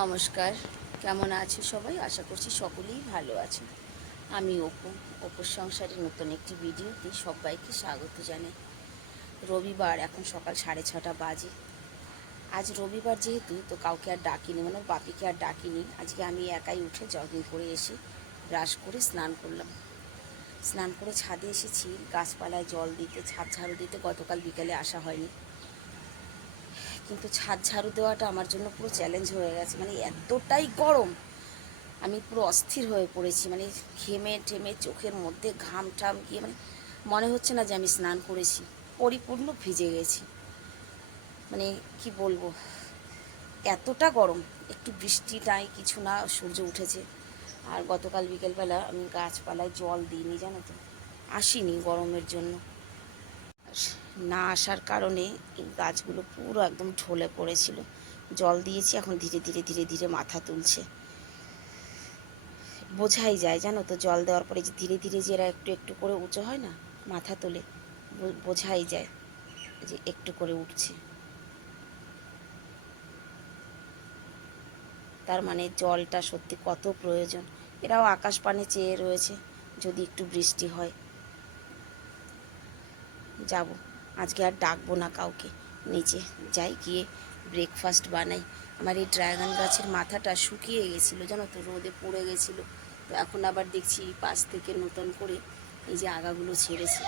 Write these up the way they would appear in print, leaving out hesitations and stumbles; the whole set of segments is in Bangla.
নমস্কার, কেমন আছো সবাই? আশা করছি সকলেই ভালো আছো। আমি অপুর সংসারের নতুন একটি ভিডিওতে সবাইকে স্বাগত জানাই। রবিবার, এখন সকাল 6:30 বাজে। আজ রবিবার যেহেতু, তো কাউকে আর ডাকিনি, মানে বাপিকে আর ডাকিনি। আজকে আমি একাই উঠে জগিং করে এসে ব্রাশ করে স্নান করলাম। স্নান করে ছাদে এসেছি গাছপালায় জল দিতে, ছাদ ঝাড়ু দিতে। গতকাল বিকেলে আসা হয়নি, কিন্তু ছাদ ঝাড়ু দেওয়াটা আমার জন্য পুরো চ্যালেঞ্জ হয়ে গেছে। মানে এতটাই গরম, আমি পুরো অস্থির হয়ে পড়েছি। মানে ঘেমে টেমে চোখের মধ্যে ঘাম টাম গিয়ে, মানে মনে হচ্ছে না যে আমি স্নান করেছি, পরিপূর্ণ ভিজে গেছি। মানে কি বলবো, এতটা গরম। একটু বৃষ্টি নাই, কিছু না, সূর্য উঠেছে। আর গতকাল বিকেলবেলা আমি গাছপালায় জল দিইনি, জানো তো, আসিনি গরমের জন্য। না আসার কারণে এই গাছগুলো পুরো একদম ঢলে পড়েছিল। জল দিয়েছি, এখন ধীরে ধীরে ধীরে ধীরে মাথা তুলছে। বোঝাই যায়, জানো তো, জল দেওয়ার পরে যে ধীরে ধীরে যে এরা একটু একটু করে উঁচু হয় না, মাথা তোলে, বোঝাই যায় যে একটু করে উঠছে। তার মানে জলটা সত্যি কত প্রয়োজন। এরাও আকাশ পানে চেয়ে রয়েছে, যদি একটু বৃষ্টি হয়। যাব, আজকে আর ডাকবো না কাউকে, নিচে যাই, গিয়ে ব্রেকফাস্ট বানাই। আমার এই ড্রাগন গাছের মাথাটা শুকিয়ে গেছিলো, জানো তো, রোদে পড়ে গেছিলো। তো এখন আবার দেখছি পাশ থেকে নতুন করে এই যে আগাগুলো ছেড়েছে,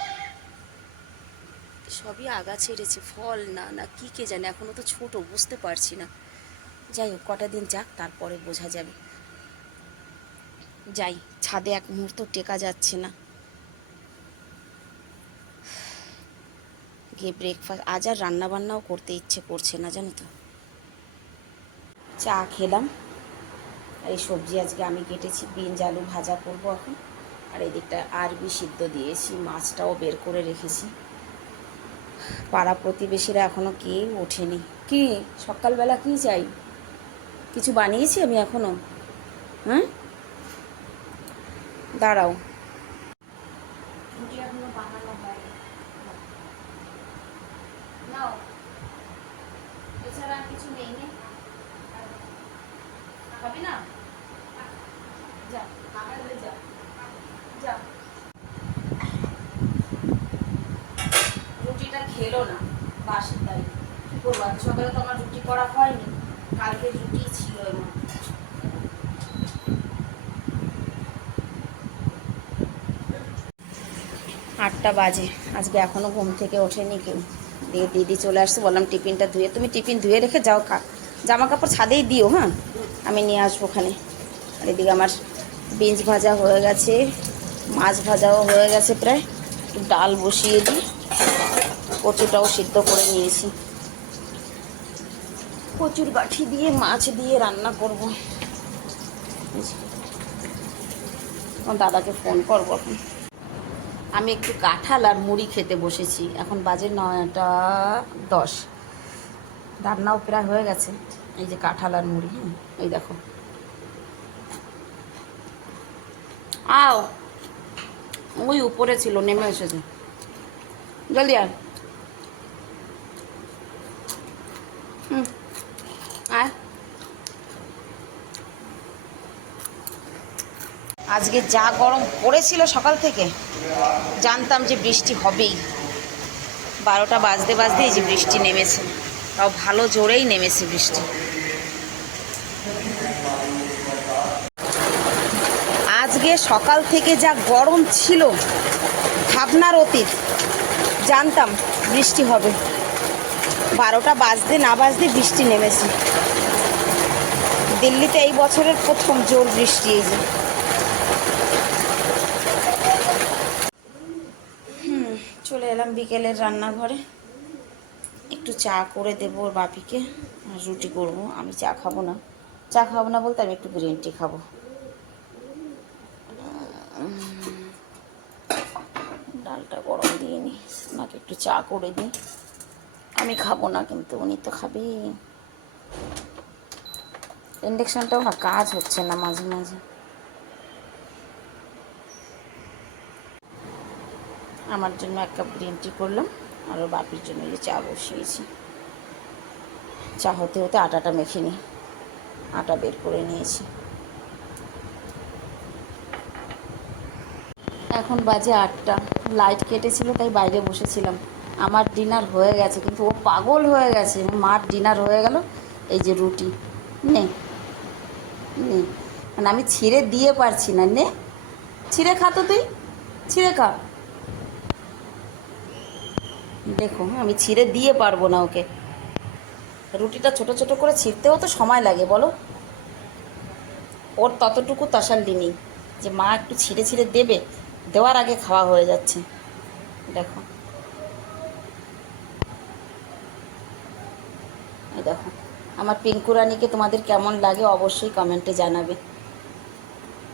সবই আগা ছেড়েছে, ফল না না কি কে জানে, এখনও তো ছোট, বুঝতে পারছি না। যাই হোক, কটা দিন যাক, তারপরে বোঝা যাবে। যাই, ছাদে এক মুহূর্ত টেকা যাচ্ছে না। গিয়ে ব্রেকফাস্ট, আজ আর রান্নাবান্নাও করতে ইচ্ছে করছে না, জানো তো। চা খেলাম। আর এই সবজি আজকে আমি কেটেছি, বিনস আলু ভাজা করবো এখন। আর এদিকটা আরবি সিদ্ধ দিয়েছি, মাছটাও বের করে রেখেছি। পাড়া প্রতিবেশীরা এখনও কেউ ওঠেনি। কি সকালবেলা কি চাই? কিছু বানিয়েছি আমি এখনও? হ্যাঁ, দাঁড়াও, রুটি এখনো বানানো হয়নি। নাও, এছাড়া আর কিছু নেই। খাবি না? যা, যা যা। রুটিটা খেলো না, বাসি তাই। কী করবো, আজ সকালে তো আমার রুটি করা হয়নি, কালকে রুটি ছিল। এমন 8টা বাজে, আজকে এখনও ঘুম থেকে ওঠেনি কেউ। দিয়ে দিদি চলে আসছে, বললাম টিফিনটা ধুয়ে, তুমি টিফিন ধুয়ে রেখে যাও, জামা কাপড় ছাদেই দিও, হ্যাঁ, আমি নিয়ে আসবো ওখানে। আর এদিকে আমার বিনস ভাজা হয়ে গেছে, মাছ ভাজাও হয়ে গেছে প্রায়। একটু ডাল বসিয়ে দিই, কচুটাও সিদ্ধ করে নিয়েছি। কচুর গাঠি দিয়ে মাছ দিয়ে রান্না করব। আমার দাদাকে ফোন করবো এখন। আমি একটু কাঁঠাল আর মুড়ি খেতে বসেছি, এখন বাজে 9টা 10। রান্নাও প্রায় হয়ে গেছে। এই যে কাঁঠাল আর মুড়ি, হ্যাঁ, এই দেখো। আও, ওই উপরে ছিল, নেমে এসেছে, জলদি আর। আয়, আজকে যা গরম পড়েছিল সকাল থেকে, জানতাম যে বৃষ্টি হবেই। 12টা বাজতে বাজতে এই যে বৃষ্টি নেমেছে, তাও ভালো জোরেই নেমেছে বৃষ্টি। আজকে সকাল থেকে যা গরম ছিল, ভাবনার অতীত। জানতাম বৃষ্টি হবে, 12টা বাজতে না বাজতে বৃষ্টি নেমেছে। দিল্লিতে এই বছরের প্রথম জোর বৃষ্টি। এই যে চলে এলাম বিকেলের রান্নাঘরে, একটু চা করে দেবো ওর বাপিকে, আর রুটি করব। আমি চা খাবো না, চা খাবো না বলতে আমি একটু গ্রিন টি খাবো। ডালটা গরম দিয়ে নিই, ওনাকে একটু চা করে দিই। আমি খাবো না, কিন্তু উনি তো খাবে। ইন্ডাকশানটাও না কাজ হচ্ছে না মাঝে মাঝে। আমার জন্য 1 কাপ গ্রিন টি করলাম, আর ওর বাপির জন্য যে চা বসিয়েছি। চা হতে হতে আটাটা মেখে নিই। আটা বের করে নিয়েছি। এখন বাজে 8টা, লাইট কেটেছিল তাই বাইরে বসেছিলাম। আমার ডিনার হয়ে গেছে, কিন্তু ও পাগল হয়ে গেছে। মার ডিনার হয়ে গেল, এই যে রুটি নে নে, মানে আমি ছিঁড়ে দিয়ে পারছি না। নে ছিঁড়ে খা তো, তুই ছিঁড়ে খা। দেখো আমি ছিঁড়ে দিয়ে পারবো না ওকে। রুটিটা ছোট ছোট করে ছিঁড়তেও তো সময় লাগে বলো। ওর ততটুকু তাসাল্লি নেই যে মা একটু ছিঁড়ে ছিঁড়ে দেবে, দেওয়ার আগে খাওয়া হয়ে যাচ্ছে। দেখো এই দেখো, আমার পিঙ্কু রানীকে তোমাদের কেমন লাগে অবশ্যই কমেন্টে জানাবে।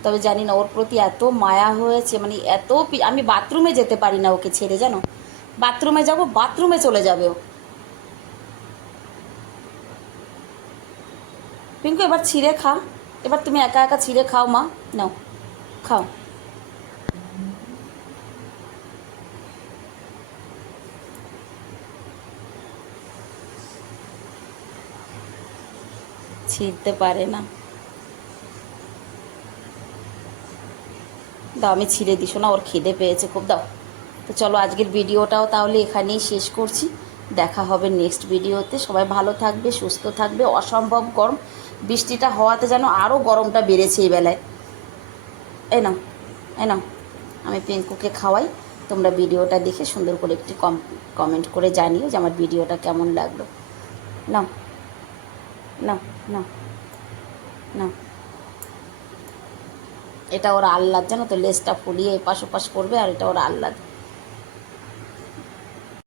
তবে জানি না ওর প্রতি এত মায়া হয়েছে, মানে এত আমি বাথরুমে যেতে পারি না ওকে ছেড়ে, জানো। বাথরুমে যাব, বাথরুমে চলে যাবে ও। পিঙ্কু এবার ছিঁড়ে খা, এবার তুমি একা একা ছিঁড়ে খাও মা, নাও খাও। ছিঁড়তে পারে না। দাও আমি ছিঁড়ে দিস না, ওর খিদে পেয়েছে খুব, দাও। তো চলো আজকের ভিডিওটাও তাহলে এখানেই শেষ করছি। দেখা হবে নেক্সট ভিডিওতে। সবাই ভালো থাকবে, সুস্থ থাকবে। অসম্ভব গরম, বৃষ্টিটা হওয়াতে যেন আরও গরমটা বেড়েছে এই বেলায়। এই নাও, এই নাও, আমি পিঙ্কুকে খাওয়াই। তোমরা ভিডিওটা দেখে সুন্দর করে একটি কমেন্ট করে জানিও যে আমার ভিডিওটা কেমন লাগলো। নাও নাও নাও নাও। এটা ওর আহ্লাদ, জানো তো, লেজটা ফুলিয়ে এপাশ ওপাশ করবে, আর এটা ওর আহ্লাদ।